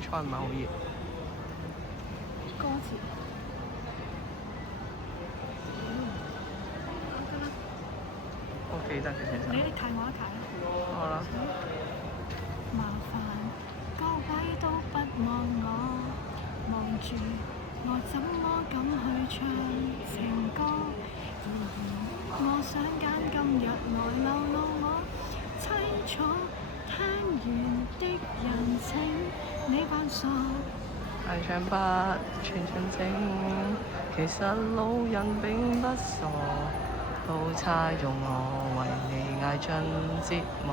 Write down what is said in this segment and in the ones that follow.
彩唔係好熱。歌詞。我記得嘅其實。你睇我一睇。好啦。麻煩各位都不忘我，望住我怎麼敢去唱情歌？我想揀今日來流露我凄楚，聽完的人請你扮傻。大唱不全場靜，其實路人並不傻，都猜中我為你捱盡折磨。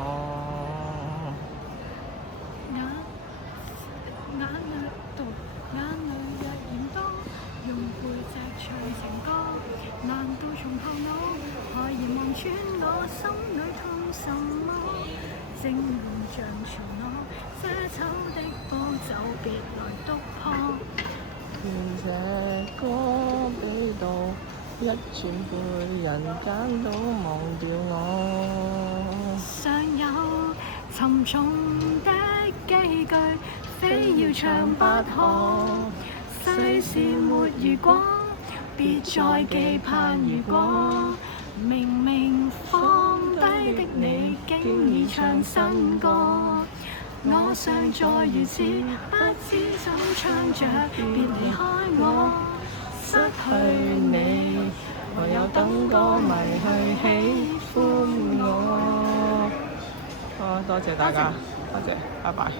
眼淚多，眼淚若然多，用背脊唱情歌，難道從頭腦可以望穿我心裏痛什麼？正如像傳我這醜的波就別來督破。願這歌比到一轉輩人間都忘掉我。尚有沉重的幾句，非要唱不可。世事沒如果，別再期盼如果。明明放低的你，竟已唱新歌。我尚在如此，不知怎唱着別離開我。失去你，唯有等歌迷去喜歡我。好，多謝大家，多謝，拜拜。